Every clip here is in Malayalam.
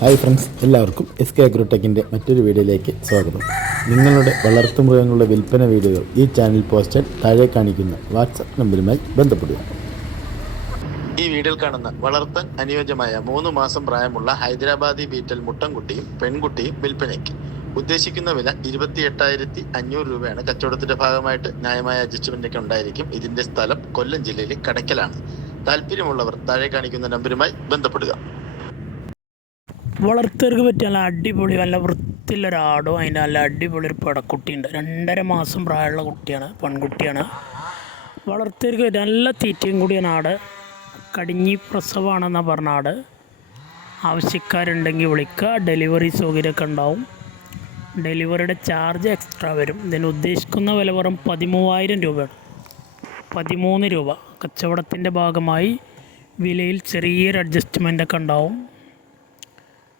ഹായ് ഫ്രണ്ട്സ്, എല്ലാവർക്കും SK അഗ്രോടെക്കിൻ്റെ മറ്റൊരു വീഡിയോയിലേക്ക് സ്വാഗതം. നിങ്ങളുടെ വളർത്തുമൃഗങ്ങളുടെ വിൽപ്പന വീഡിയോകൾ ഈ ചാനൽ പോസ്റ്റർ താഴെ കാണിക്കുന്ന വാട്സപ്പ് നമ്പറുമായി ബന്ധപ്പെടുക. ഈ വീഡിയോയിൽ കാണുന്ന വളർത്താൻ അനുയോജ്യമായ 3 മാസം പ്രായമുള്ള ഹൈദരാബാദി ബീറ്റൽ മുട്ടൻകുട്ടിയും പെൺകുട്ടിയും വിൽപ്പനയ്ക്ക്. ഉദ്ദേശിക്കുന്ന വില 28,500 രൂപയാണ്. കച്ചവടത്തിന്റെ ഭാഗമായിട്ട് ന്യായമായ അഡ്ജസ്റ്റ്മെന്റ് ഉണ്ടായിരിക്കും. ഇതിന്റെ സ്ഥലം കൊല്ലം ജില്ലയിലെ കടയ്ക്കലാണ്. താല്പര്യമുള്ളവർ താഴെ കാണിക്കുന്ന നമ്പറുമായി ബന്ധപ്പെടുക. വളർത്തവർക്ക് പറ്റിയ നല്ല അടിപൊളി നല്ല വൃത്തിയുള്ളൊരാടും അതിൻ്റെ നല്ല അടിപൊളി ഒരു പടക്കുട്ടിയുണ്ട്. 2.5 മാസം പ്രായമുള്ള കുട്ടിയാണ്, പെൺകുട്ടിയാണ്. വളർത്തവർക്ക് പറ്റിയ നല്ല തീറ്റയും കൂടിയാണ് ആട്. കടിഞ്ഞി പ്രസവമാണെന്നാണ് പറഞ്ഞ ആട്. ആവശ്യക്കാരുണ്ടെങ്കിൽ വിളിക്കുക. ഡെലിവറി സൗകര്യമൊക്കെ ഉണ്ടാവും. ഡെലിവറിയുടെ ചാർജ് എക്സ്ട്രാ വരും. ഇതിന് ഉദ്ദേശിക്കുന്ന വില വെറും 13,000 രൂപയാണ്. 13 രൂപ. കച്ചവടത്തിൻ്റെ ഭാഗമായി വിലയിൽ ചെറിയൊരു അഡ്ജസ്റ്റ്മെൻ്റൊക്കെ ഉണ്ടാവും.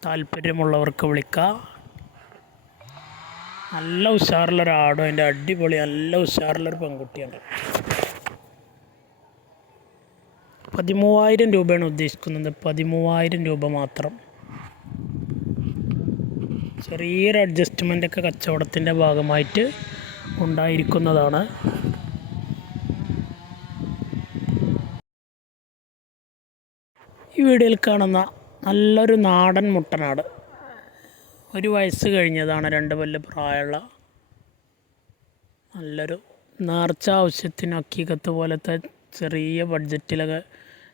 താല്പര്യമുള്ളവർക്ക് വിളിക്കുക. നല്ല ഉഷാറുള്ളൊരാടും അതിൻ്റെ അടിപൊളി നല്ല ഉഷാറുള്ളൊരു പെൺകുട്ടിയാണ്. 13,000 രൂപയാണ് ഉദ്ദേശിക്കുന്നത്. 13,000 രൂപ മാത്രം. ചെറിയൊരു അഡ്ജസ്റ്റ്മെൻ്റൊക്കെ കച്ചവടത്തിൻ്റെ ഭാഗമായിട്ട് ഉണ്ടായിരിക്കുന്നതാണ്. ഈ വീഡിയോയിൽ കാണുന്ന നല്ലൊരു നാടൻ മുട്ടനാട്, 1 വയസ്സ് കഴിഞ്ഞതാണ്. 2 പല്ല് പ്രായമുള്ള നല്ലൊരു നേർച്ച ആവശ്യത്തിന് അക്കീകത്ത് പോലത്തെ ചെറിയ ബഡ്ജറ്റിലൊക്കെ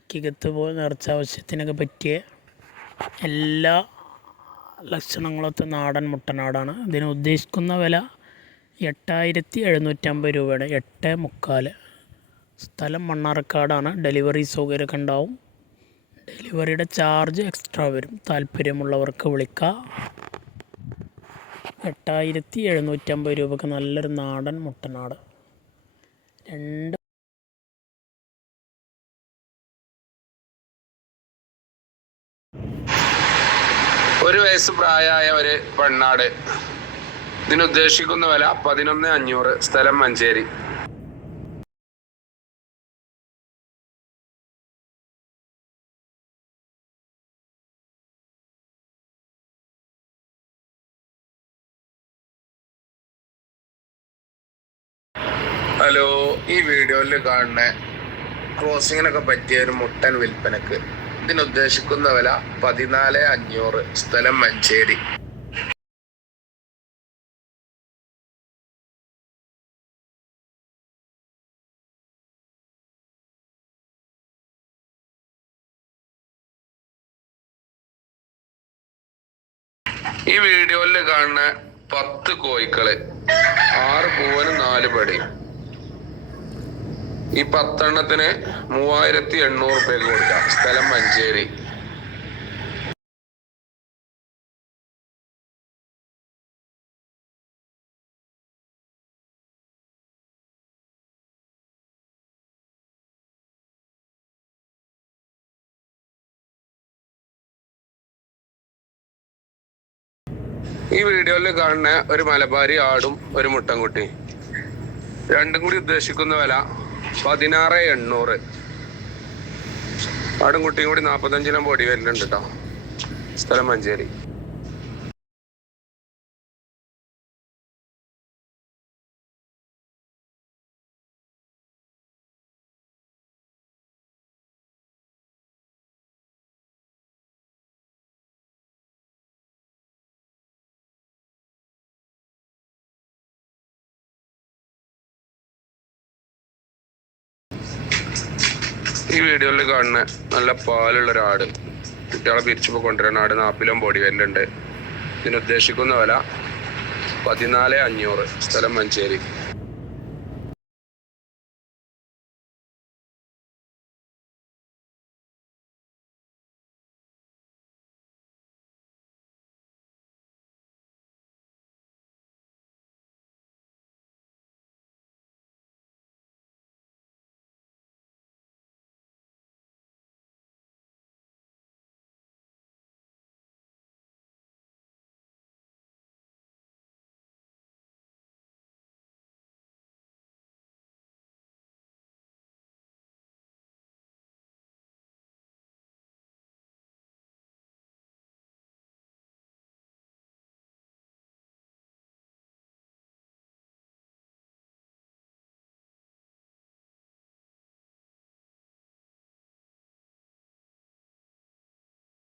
അക്കീകത്ത് നേർച്ച ആവശ്യത്തിനൊക്കെ പറ്റിയ എല്ലാ ലക്ഷണങ്ങളൊക്കെ നാടൻ മുട്ടനാടാണ്. ഇതിന് ഉദ്ദേശിക്കുന്ന വില 8,750 രൂപയാണ്. 8,300. സ്ഥലം മണ്ണാർക്കാടാണ്. ഡെലിവറി സൗകര്യമൊക്കെ ഉണ്ടാവും. ഡെലിവറിയുടെ ചാർജ് എക്സ്ട്രാ വരും. താല്പര്യമുള്ളവർക്ക് വിളിക്കുക. 8,750 രൂപക്ക് നല്ലൊരു നാടൻ മുട്ടനാട്. 1 വയസ്സ് പ്രായമായ ഒരു പെണ്ണാട്. ഇതിനുദ്ദേശിക്കുന്ന വില 11,500. സ്ഥലം മഞ്ചേരി. ഹലോ, ഈ വീഡിയോയിൽ കാണുന്ന ക്രോസിങ്ങിനൊക്കെ പറ്റിയ ഒരു മുട്ടൻ വിൽപ്പനക്ക്. ഇതിനുദ്ദേശിക്കുന്ന വില 14,500. സ്ഥലം മഞ്ചേരി. ഈ വീഡിയോയിൽ കാണുന്ന 10 കോഴിക്കള്, 6 പൂവനും 4 പടി. ഈ 10 എണ്ണത്തിന് 3,800 രൂപയ്ക്ക് കൊടുക്കാം. സ്ഥലം മഞ്ചേരി. ഈ വീഡിയോയിൽ കാണുന്ന ഒരു മലബാരി ആടും ഒരു മുട്ടൻകുട്ടി, രണ്ടും കൂടി ഉദ്ദേശിക്കുന്ന വില 16,800. ആടും കുട്ടിയും കൂടി 45 പൊടി വരുന്നുണ്ട് കേട്ടോ. സ്ഥലം മഞ്ചേരി. ഈ വീഡിയോയിൽ കാണുന്ന നല്ല പാലുള്ള ഒരാട്, കുട്ടികളെ പിരിച്ചപ്പോൾ കൊണ്ടുവരുന്ന ആട്, 40 പൊടി വരുന്നുണ്ട്. ഇതിനുദ്ദേശിക്കുന്ന വില 14,500. സ്ഥലം മഞ്ചേരി.